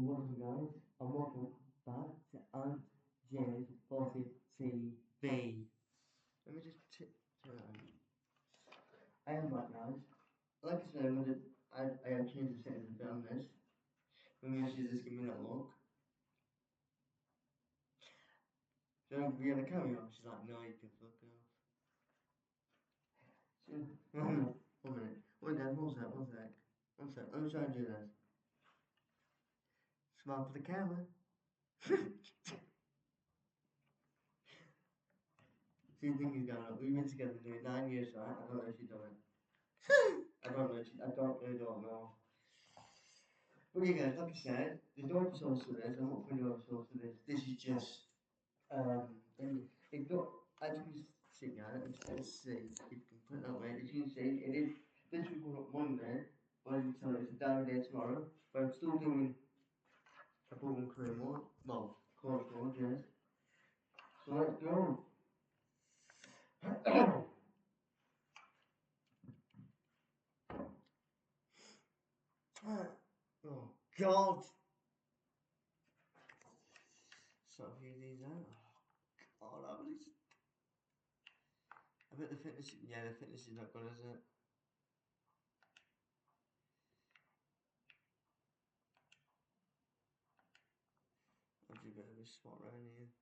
Welcome guys, and welcome back to Aunt J's Positive TV. Let me just I am back guys. Like I said, I have changed the settings a bit on this. Let me actually just give me that look. So we had a camera on, she's like, no, you can fuck off. So, 1 minute. Wait guys, one sec. Let me try and do this. Smile for the camera. See, the thing is going on. We've been together nearly 9 years, right? I don't know if she's done it. I don't know. But yeah, guys, like I said, there's no episodes to this. I'm not putting no episodes to this. This is just, it got, as you can see, guys, let's see if you can put it that way. As you can see, it is, this will go up Monday, but as you can tell, it's a down day tomorrow. But I'm still doing a ball cream one. Well, course one, yes. So let's go. Oh God! So here these out. Oh, that was. I bet the fitness. Yeah, the fitness is not good, is it? I'll do a bit of a spot around here.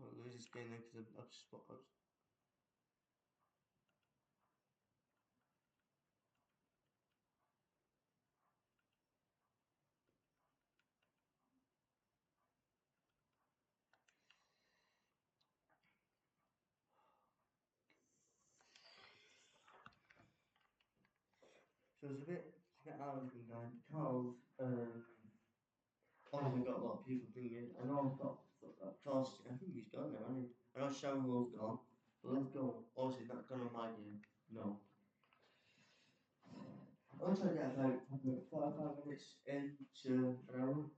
Probably lose this game then because I've spot. So it's a bit out of the game because obviously got a lot of people thinking. I know I've got Charles. I think he's gone now, hasn't he? I know Sharon Wall's gone, but let's go. Obviously not gone on my game. No. I'm trying to get about 5 minutes into an hour.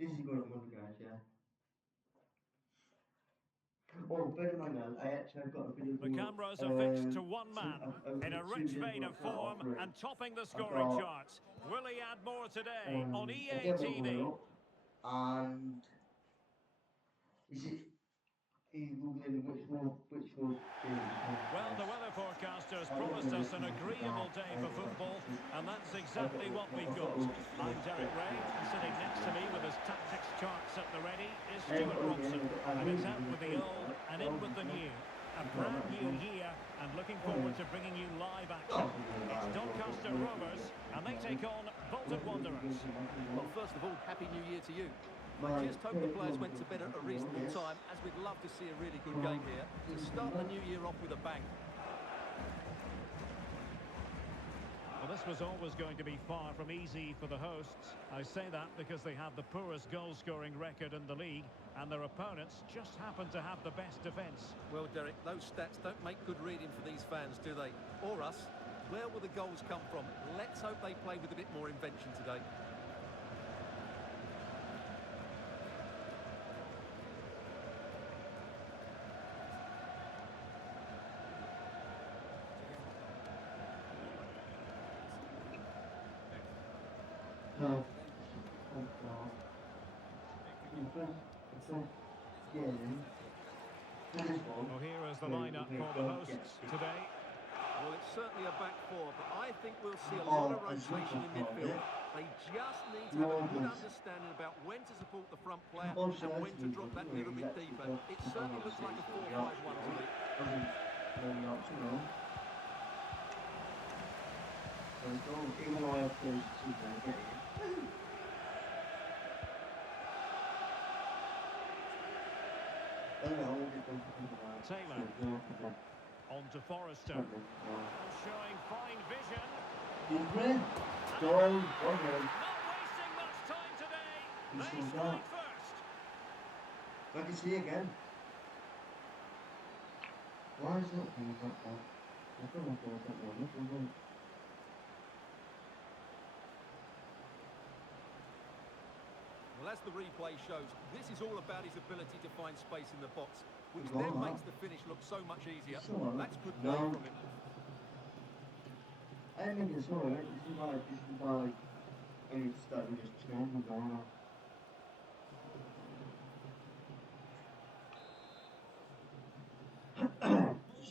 This is going to Monday, guys, yeah. Oh, bear in mind now, I actually have got a video. The cameras are fixed to one man in a rich vein of form and topping the scoring charts. Will he add more today on EA TV? And is it? Well, the weather forecasters promised us an agreeable day for football, and that's exactly what we've got. I'm Derek Ray, and sitting next to me with his tactics charts at the ready is Stuart Robson. And it's out with the old and in with the new. A brand new year, and looking forward to bringing you live action. It's Doncaster Rovers, and they take on Bolton Wanderers. Well, first of all, Happy New Year to you. I just hope the players went to bed at a reasonable time, as we'd love to see a really good game here to start the new year off with a bang. Well, this was always going to be far from easy for the hosts. I say that because they have the poorest goal-scoring record in the league, and their opponents just happen to have the best defence. Well, Derek, those stats don't make good reading for these fans, do they? Or us. Where will the goals come from? Let's hope they play with a bit more invention today. Well, here is the lineup for the hosts today. Well, it's certainly a back four, but I think we'll see a lot of rotation in midfield. They just need to have a good understanding about when to support the front player and when to drop that little bit deeper. It certainly looks like a 4-5-1 to me. Taylor. On to Forrester. Showing fine vision. Not wasting much time today. They strike first. I can see again. Why is that thing like that? I don't know if there's that one. Well, as the replay shows, this is all about his ability to find space in the box, which then makes the finish look so much easier. That's good play from him. I I think it's alright. This is like, I mean, starting just changing going on.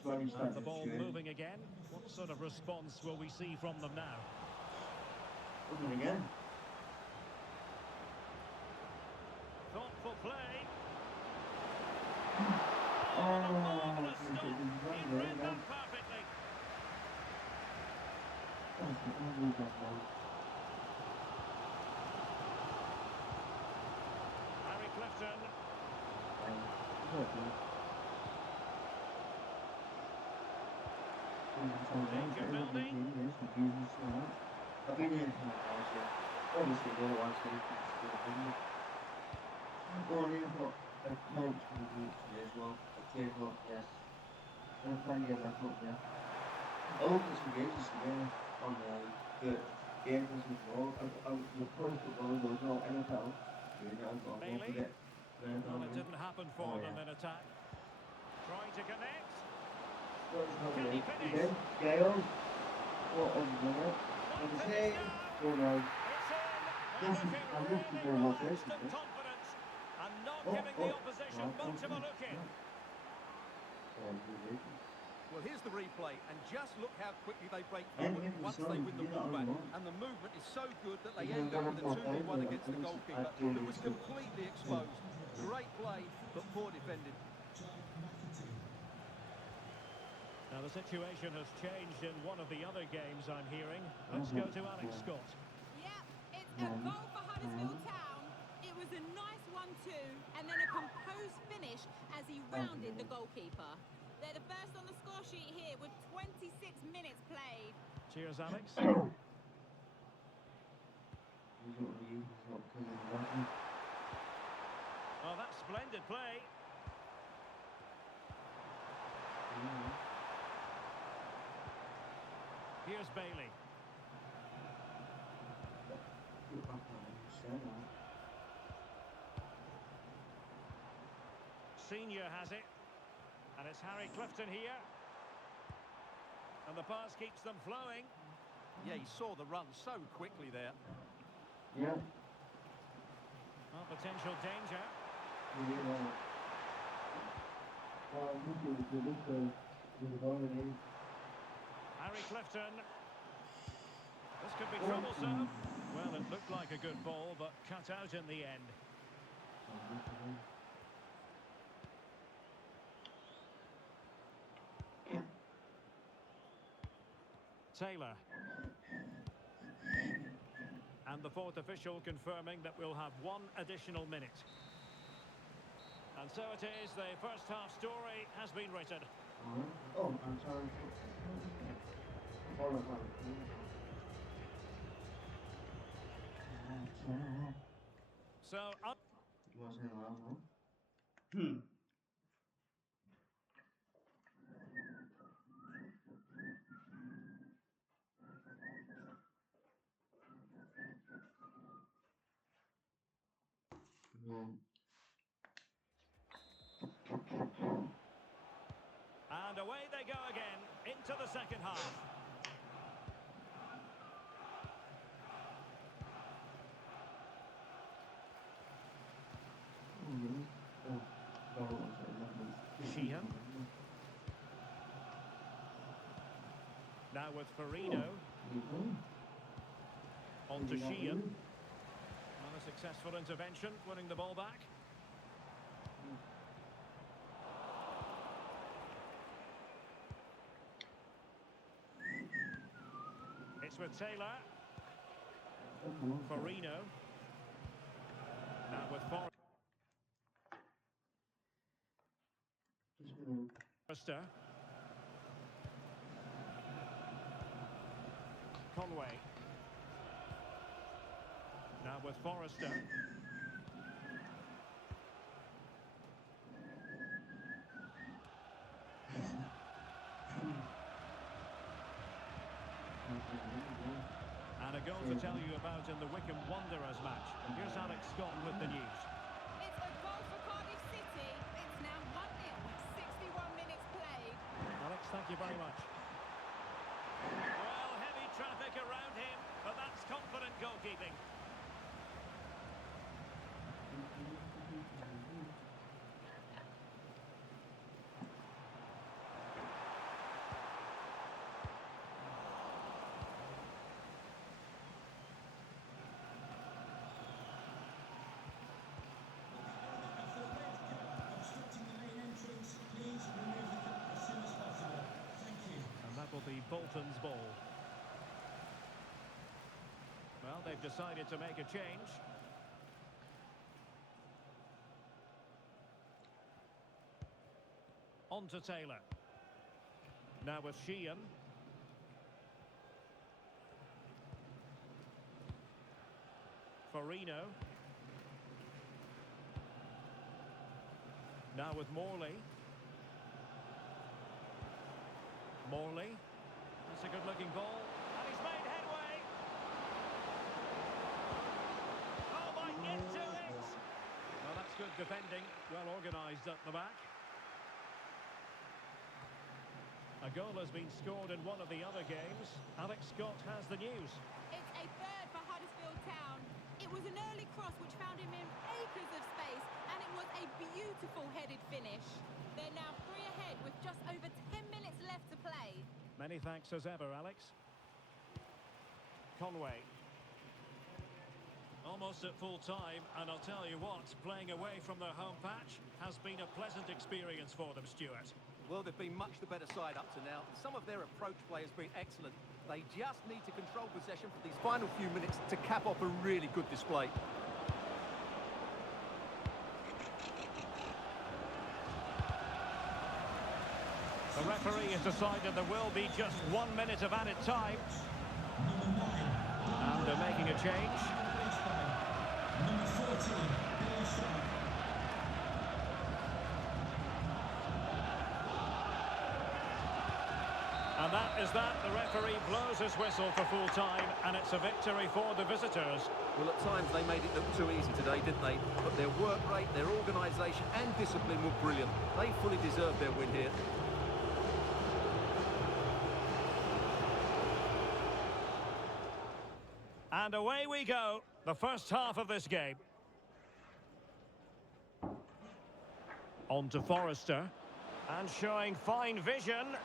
And the ball moving again. What sort of response will we see from them now? Open again. Thoughtful play. Oh, Marvellous stop. He read that perfectly. Harry Clifton. Danger building. I've been here for my house, yeah. Obviously, the other one's going to be still. Well, we've got a coach from the group today as well. At 3 o'clock, yes. I'm trying to get back up there. I looked at some games today on the game as well. The pro football goes well, NFL. Bailey. Well, it didn't happen for them in attack. Trying to connect. Can he finish? Gale. What a minute. And the same. Oh no. It's in. Looking really with instant confidence and not giving the opposition much of a look in. Well, here's the replay, and just look how quickly they break forward once they win the ball back. And the movement is so good that they end up with a 2v1 against the goalkeeper, who was completely exposed. Great play, but poor defending. Now the situation has changed in one of the other games I'm hearing. Let's go to Alex Scott. Yeah, it's a goal for Huddersfield Town. It was a nice 1-2 and then a composed finish as he rounded the goalkeeper. They're the first on the score sheet here with 26 minutes played. Cheers, Alex. Oh, that's splendid play. Here's Bailey. Senior has it. And it's Harry Clifton here. And the pass keeps them flowing. Yeah, he saw the run so quickly there. Yeah. Well, potential danger. Harry Clifton. This could be troublesome. Well, it looked like a good ball, but cut out in the end. Taylor. And the fourth official confirming that we'll have one additional minute. And so it is, the first half story has been written. Oh, I'm sorry. So, You want to say loud, huh? and away they go again into the second half. Sheehan. Now with Farino. On to Sheehan. Well, a successful intervention, winning the ball back. It's with Taylor. Farino. Now with Forrester. Conway. Now with Forrester. And a goal to tell you about in the Wycombe Wanderers match. Here's Alex Scott with the news. It's a goal for Cardiff City. It's now 1-0 with 61 minutes played. Alex, thank you very much. Well, heavy traffic. be Bolton's ball. Well, they've decided to make a change. On to Taylor. Now with Sheehan. Farino. Now with Morley. Morley. That's a good-looking ball. And he's made headway. Oh, might get to it. Well, that's good defending. Well organised at the back. A goal has been scored in one of the other games. Alex Scott has the news. It's a third for Huddersfield Town. It was an early cross which found him in acres of space, and it was a beautiful headed finish. They're now 3 ahead with just over 10 minutes left to play. Many thanks as ever, Alex. Conway. Almost at full time, and I'll tell you what, playing away from their home patch has been a pleasant experience for them, Stuart. Well, they've been much the better side up to now. Some of their approach play has been excellent. They just need to control possession for these final few minutes to cap off a really good display. The referee has decided there will be just 1 minute of added time. And they're making a change. Number 14, And that is that. The referee blows his whistle for full time, and it's a victory for the visitors. Well, at times they made it look too easy today, didn't they? But their work rate, their organisation and discipline were brilliant. They fully deserved their win here. And away we go, the first half of this game. On to Forrester, and showing fine vision.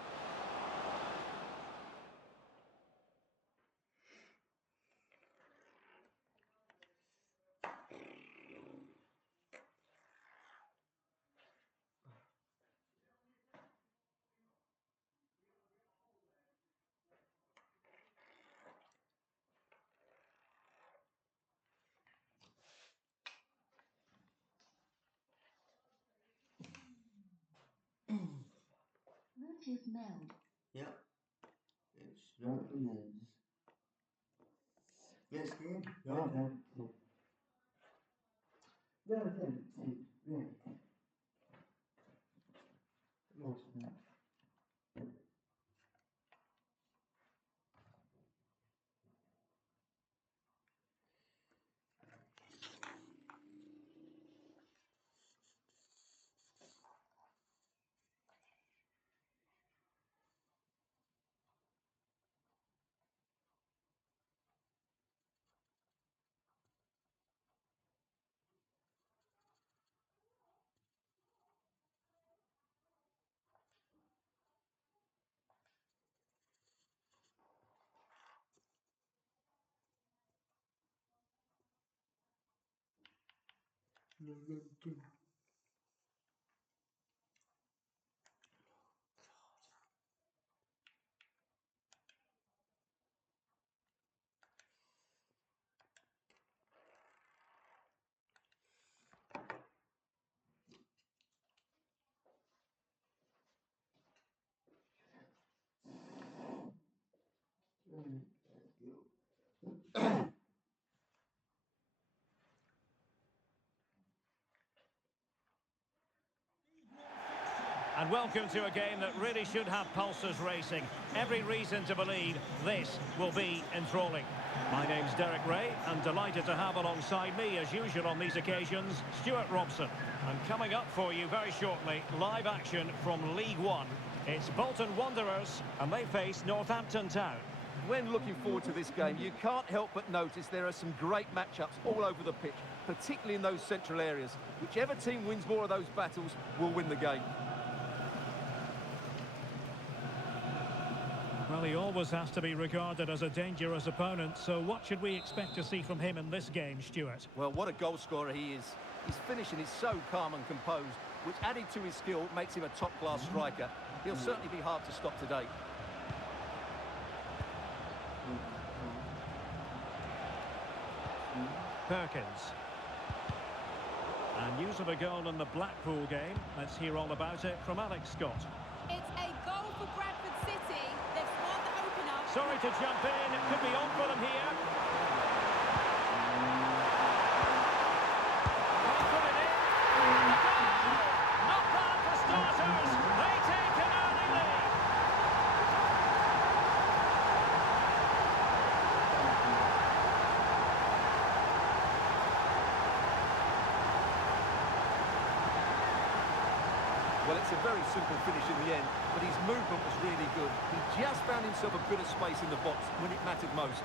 Bluetooth mode. Yep. It's not the news. Next game. And welcome to a game that really should have pulses racing. Every reason to believe this will be enthralling. My name's Derek Ray, and delighted to have alongside me, as usual on these occasions, Stuart Robson. And coming up for you very shortly, live action from League One. It's Bolton Wanderers, and they face Northampton Town. When looking forward to this game, you can't help but notice there are some great matchups all over the pitch, particularly in those central areas. Whichever team wins more of those battles will win the game. Well, he always has to be regarded as a dangerous opponent, so what should we expect to see from him in this game, Stuart? Well, what a goal scorer he is. His finishing is so calm and composed, which added to his skill makes him a top-class striker. He'll certainly be hard to stop today. Perkins. And news of a goal in the Blackpool game. Let's hear all about it from Alex Scott. It's a goal for Bradford City. They've scored the opener. Sorry to jump in. It could be on for them here. They put it in. The goal! Not bad for starters. They take an early lead. Well, it's a very simple finish in the end, but his movement was really good. He just found himself a bit of space in the box when it mattered most.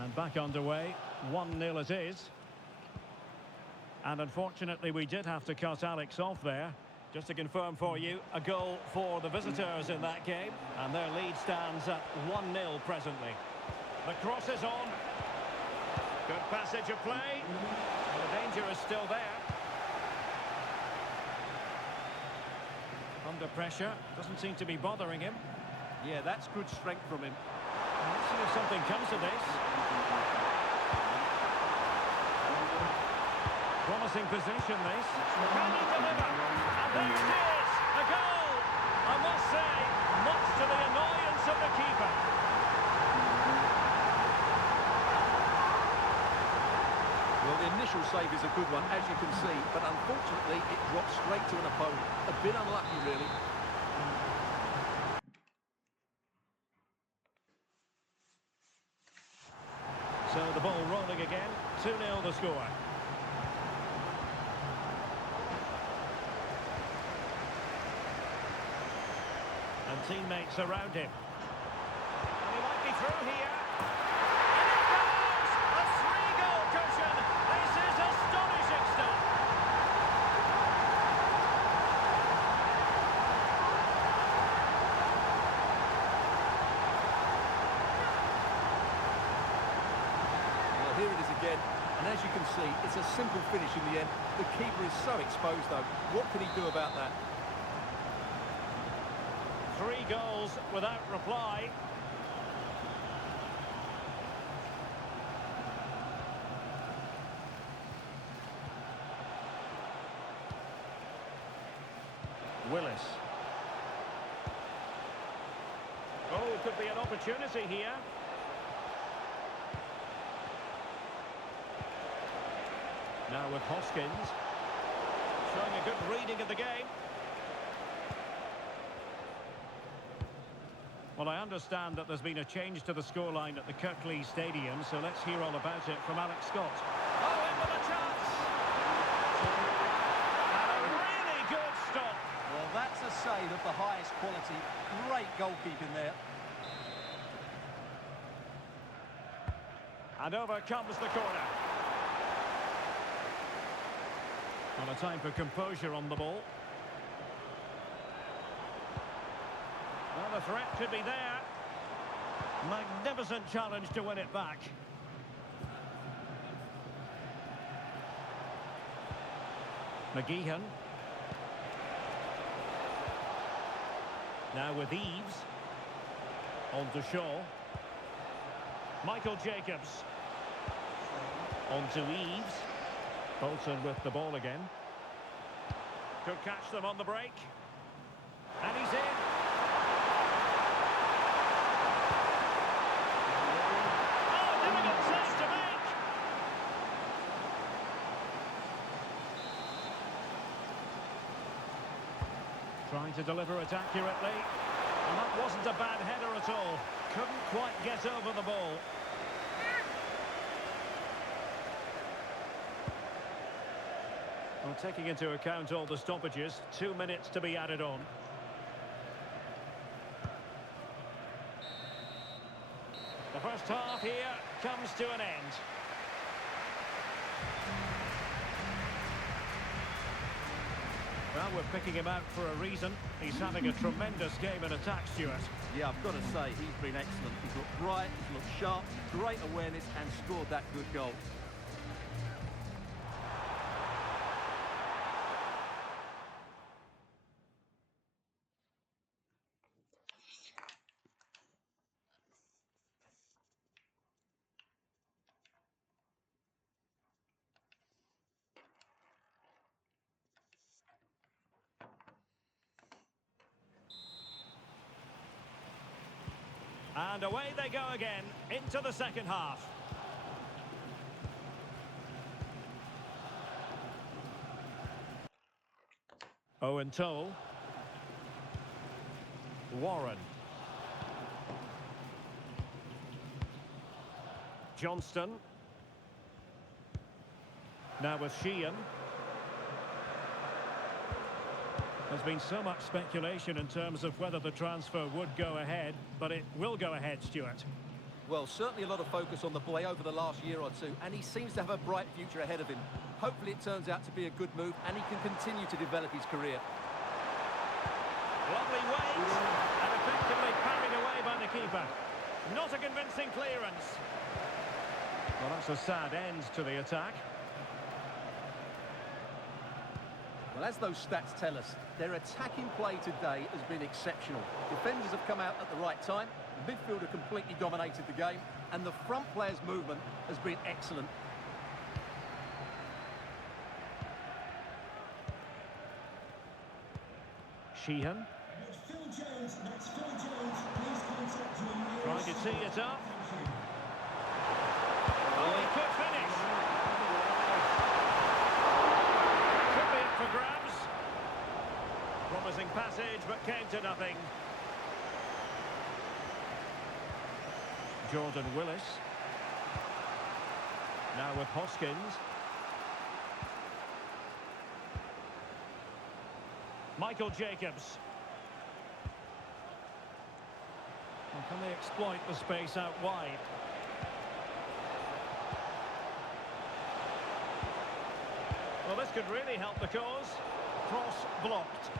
And back underway. 1-0 it is. And unfortunately, we did have to cut Alex off there. Just to confirm for you, a goal for the visitors in that game. And their lead stands at 1-0 presently. The cross is on. Good passage of play. And the danger is still there. Under pressure. Doesn't seem to be bothering him. Yeah, that's good strength from him. Let's see if something comes of this. Promising position, this. Can he deliver? And there it is! A goal! I must say, much to the annoyance of the keeper. Well, the initial save is a good one, as you can see, but unfortunately it dropped straight to an opponent. A bit unlucky, really. So the ball rolling again. 2-0 the score. And teammates around him. And he might be through here. And it goes! A 3-goal cushion! This is astonishing stuff! Well, here it is again, and as you can see, it's a simple finish in the end. The keeper is so exposed, though. What can he do about that? 3 goals without reply. Willis. Oh, could be an opportunity here. Now with Hoskins. Showing a good reading of the game. Well, I understand that there's been a change to the scoreline at the Kirklees Stadium, so let's hear all about it from Alex Scott. Oh, in with a chance! And a really good stop. Well, that's a save of the highest quality. Great goalkeeping there. And over comes the corner. Well, a time for composure on the ball. Well, the threat could be there. Magnificent challenge to win it back. McGeehan. Now with Eves. On to Shaw. Michael Jacobs. On to Eves. Bolton with the ball again. Could catch them on the break. And he's in. Oh, difficult save to make. Trying to deliver it accurately. And that wasn't a bad header at all. Couldn't quite get over the ball. Well, taking into account all the stoppages, 2 minutes to be added on. The first half here comes to an end. Well, we're picking him out for a reason. He's having a tremendous game in attack, Stuart. Yeah, I've got to say, he's been excellent. He's looked bright, he's looked sharp, great awareness, and scored that good goal. And away they go again into the second half. Owen Toll. Warren. Johnston. Now with Sheehan. There's been so much speculation in terms of whether the transfer would go ahead, but it will go ahead, Stuart. Well, certainly a lot of focus on the boy over the last year or two, and he seems to have a bright future ahead of him. Hopefully it turns out to be a good move, and he can continue to develop his career. Lovely weight, and effectively parried away by the keeper. Not a convincing clearance. Well, that's a sad end to the attack. Well, as those stats tell us, their attacking play today has been exceptional. Defenders have come out at the right time, the midfielder completely dominated the game, and the front player's movement has been excellent. Sheehan. Phil Jones, next Phil Jones, please contact you. Trying to tee it up. Oh, he could finish. Could be up for grabs. Promising passage, but came to nothing. Jordan Willis. Now with Hoskins. Michael Jacobs. Well, can they exploit the space out wide? Well, this could really help the cause. Cross blocked.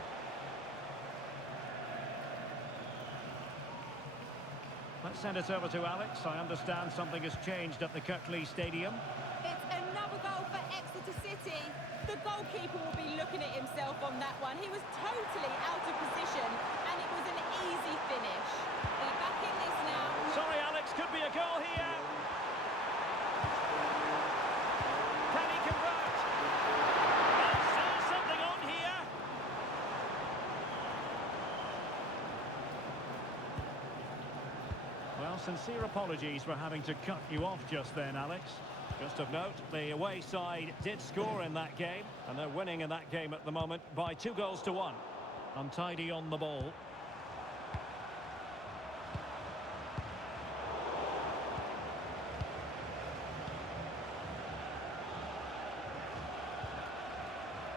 Let's send it over to Alex. I understand something has changed at the Kirklees Stadium. It's another goal for Exeter City. The goalkeeper will be looking at himself on that one. He was totally out of position, and it was an easy finish. They're back in this now. Sorry, Alex, could be a goal here. Can he convert? Is there something on here? Well, sincere apologies for having to cut you off just then, Alex. Just of note, the away side did score in that game, and they're winning in that game at the moment by 2-1. Untidy on the ball.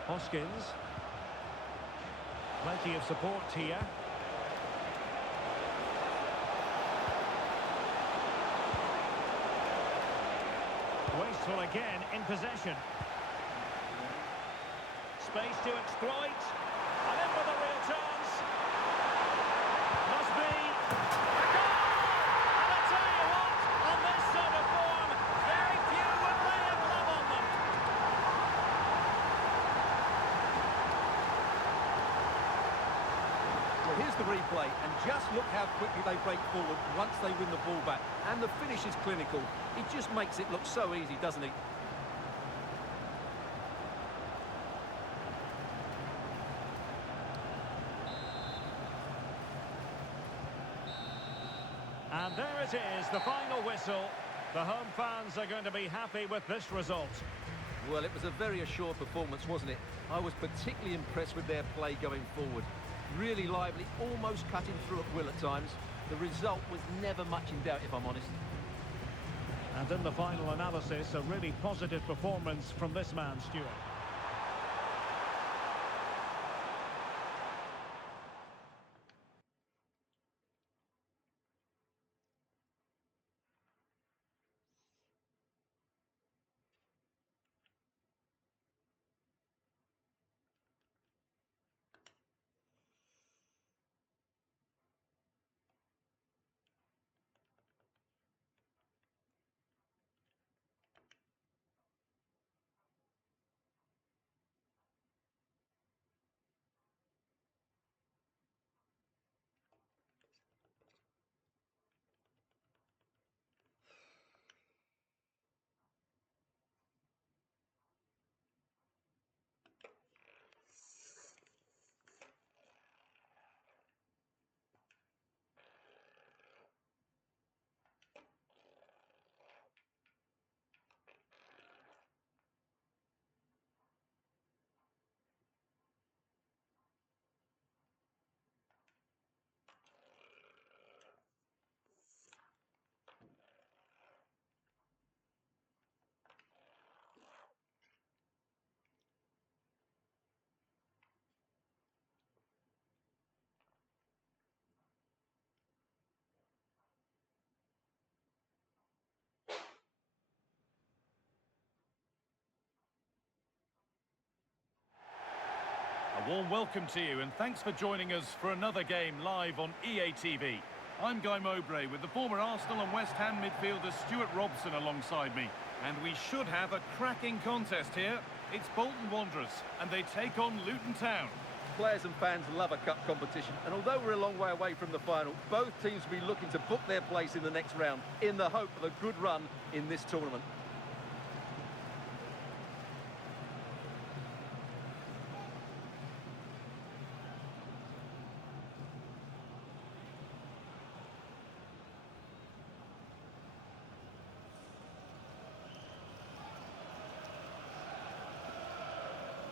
Hoskins. Plenty of support here. Wasteful again in possession. Space to exploit. And in with a real chance. Must be a goal! And I tell you what, on this sort of form, very few would lay a glove on them. Well, here's the replay, and just look how quickly they break forward once they win the ball back. And the finish is clinical. He just makes it look so easy, doesn't he? And there it is, the final whistle. The home fans are going to be happy with this result. Well, it was a very assured performance, wasn't it? I was particularly impressed with their play going forward. Really lively, almost cutting through at will at times. The result was never much in doubt, if I'm honest. And in the final analysis, a really positive performance from this man, Stuart. Warm welcome to you and thanks for joining us for another game live on EA TV. I'm Guy Mowbray with the former Arsenal and West Ham midfielder Stuart Robson alongside me. And we should have a cracking contest here. It's Bolton Wanderers and they take on Luton Town. Players and fans love a cup competition, and although we're a long way away from the final, both teams will be looking to book their place in the next round in the hope of a good run in this tournament.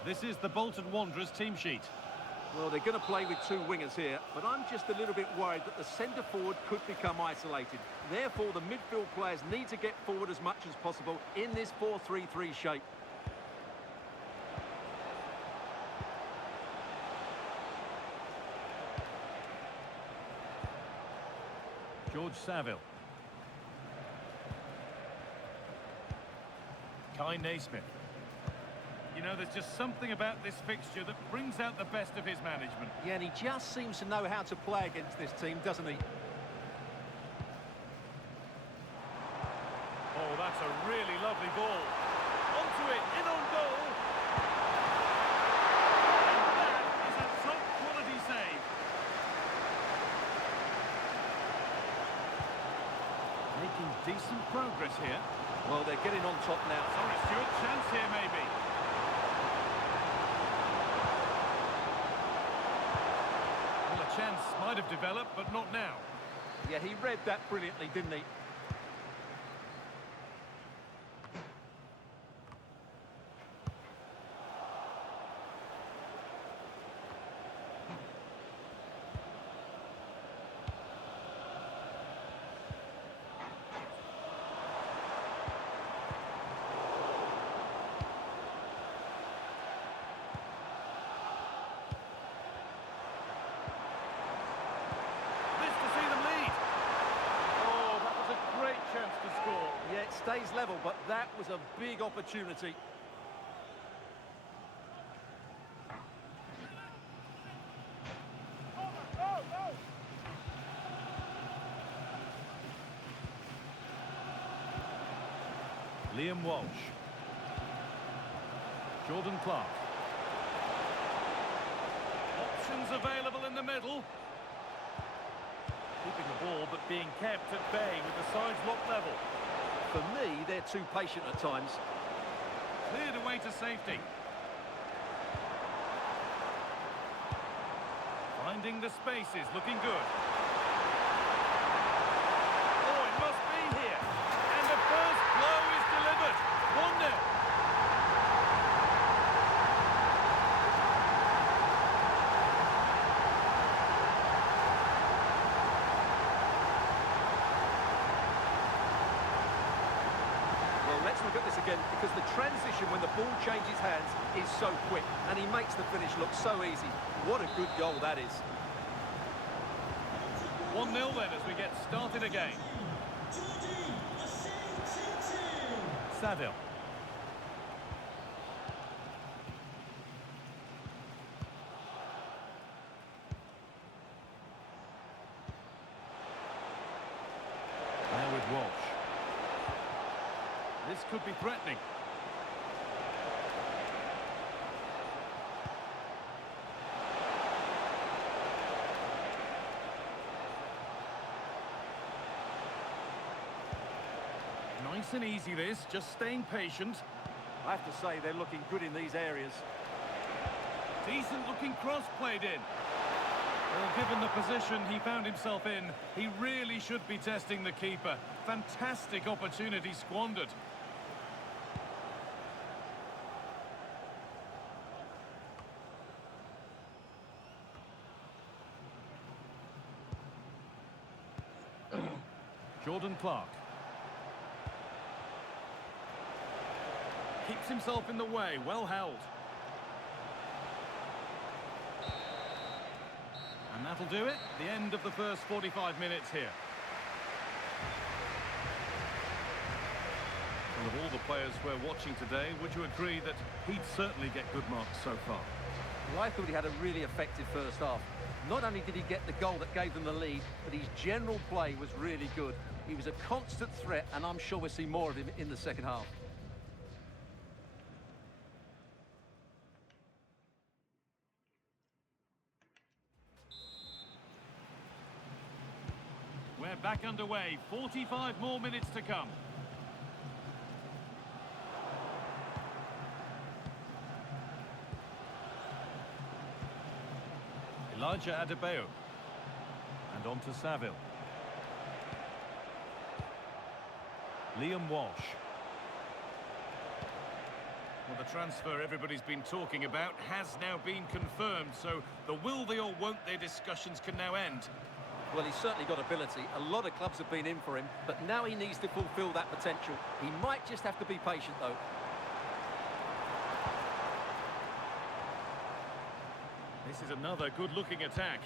This is the Bolton Wanderers team sheet. Well, they're going to play with two wingers here, but I'm just a little bit worried that the centre forward could become isolated. Therefore, the midfield players need to get forward as much as possible in this 4-3-3 shape. George Saville. Kai Naismith. You know, there's just something about this fixture that brings out the best of his management. Yeah, and he just seems to know how to play against this team, doesn't he? Oh, that's a really lovely ball. Onto it, in on goal. And that is a top quality save. Making decent progress here. Well, they're getting on top now. Sorry, Stuart, chance here maybe. Well, a chance might have developed, but not now. Yeah, he read that brilliantly, didn't he? Yeah, it stays level, but that was a big opportunity. Liam Walsh. Jordan Clark. Options available in the middle. Keeping the ball, but being kept at bay with the sides locked level. For me, they're too patient at times. Cleared away to safety. Finding the spaces, looking good. Oh, it must be here. And the first blow is delivered. 1-0. Let's look at this again, because the transition when the ball changes hands is so quick, and he makes the finish look so easy. What a good goal that is. 1-0 then as we get started again. Saville. Now with Walsh. This could be threatening. Nice and easy this, just staying patient. I have to say they're looking good in these areas. Decent looking cross played in. Well, given the position he found himself in, he really should be testing the keeper. Fantastic opportunity squandered. Jordan Clark. Keeps himself in the way, well held. And that'll do it. The end of the first 45 minutes here. Well, of all the players we're watching today, would you agree that he'd certainly get good marks so far? Well, I thought he had a really effective first half. Not only did he get the goal that gave them the lead, but his general play was really good. He was a constant threat, and I'm sure we'll see more of him in the second half. We're back underway. 45 more minutes to come. Elijah Adebayo. And on to Saville. Liam Walsh. Well, the transfer everybody's been talking about has now been confirmed, so the will they or won't they discussions can now end. Well, he's certainly got ability. A lot of clubs have been in for him, but now he needs to fulfil that potential. He might just have to be patient, though. This is another good-looking attack.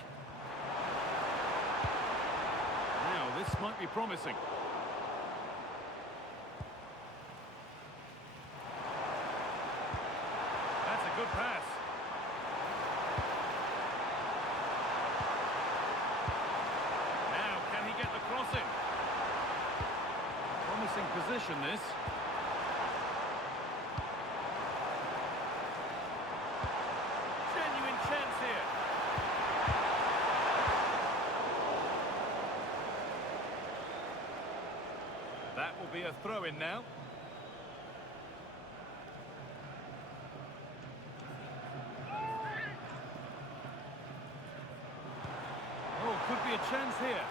Now, this might be promising. That's a good pass. Now, can he get the cross in? Promising position, this. Genuine chance here. That will be a throw-in now. Oh, could be a chance here.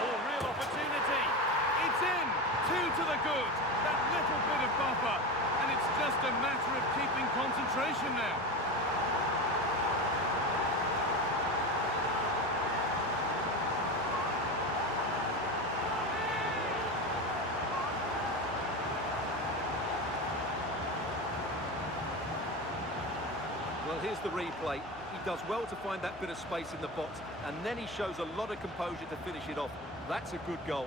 Oh, real opportunity. It's in. 2 to the good. That little bit of buffer. And it's just a matter of keeping concentration now. Well, here's the replay. He does well to find that bit of space in the box, and then he shows a lot of composure to finish it off. That's a good goal.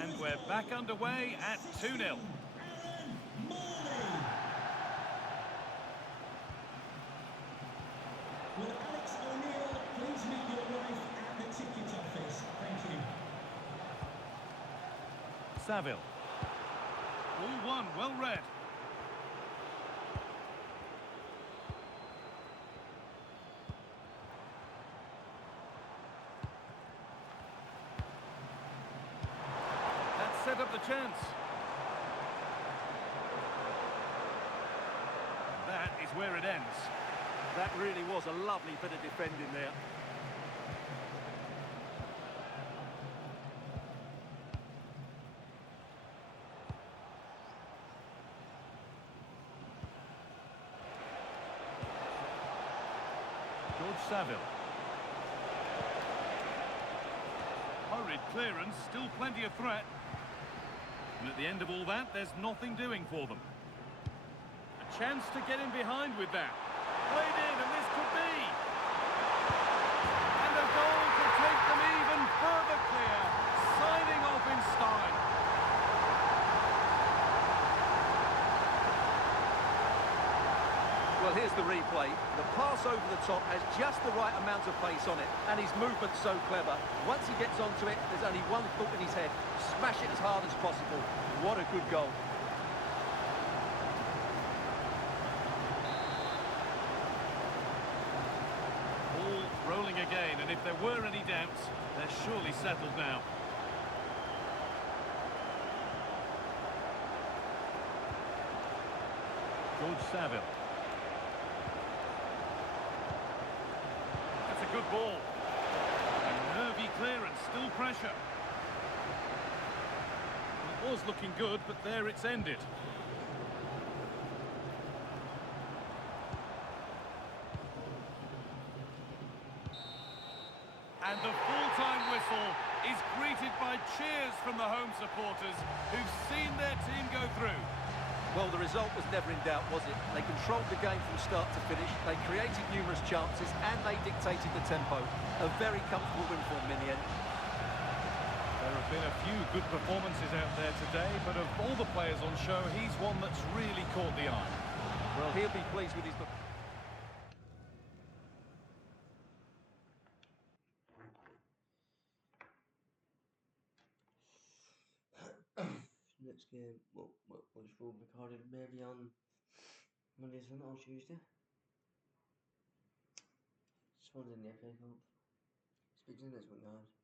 And we're back underway at 2-0. Will Alex O'Neill please meet your wife at the ticket office? Thank you. Saville. All one, well read. That set up the chance. That is where it ends. That really was a lovely bit of defending there. Saville. Hurried clearance, still plenty of threat. And at the end of all that, there's nothing doing for them. A chance to get in behind with that. Played in, and this could be. And a goal to take them even further clear. Signing off in style. Well, here's the replay. The pass over the top has just the right amount of pace on it, and his movement's so clever. Once he gets onto it, there's only one thought in his head: smash it as hard as possible. What a good goal. All rolling again, and if there were any doubts, they're surely settled now. George Saville. Good ball. A nervy clearance, still pressure. It was looking good, but there it's ended. And the full-time whistle is greeted by cheers from the home supporters who've seen their team go through. Well, the result was never in doubt, was it? They controlled the game from start to finish, they created numerous chances, and they dictated the tempo. A very comfortable win for them in the end. There have been a few good performances out there today, but of all the players on show, he's one that's really caught the eye. Well, he'll be pleased with his... Next game, which will be recorded maybe on Monday or Tuesday. Swansea in the FA Cup. Speak to you next week, guys.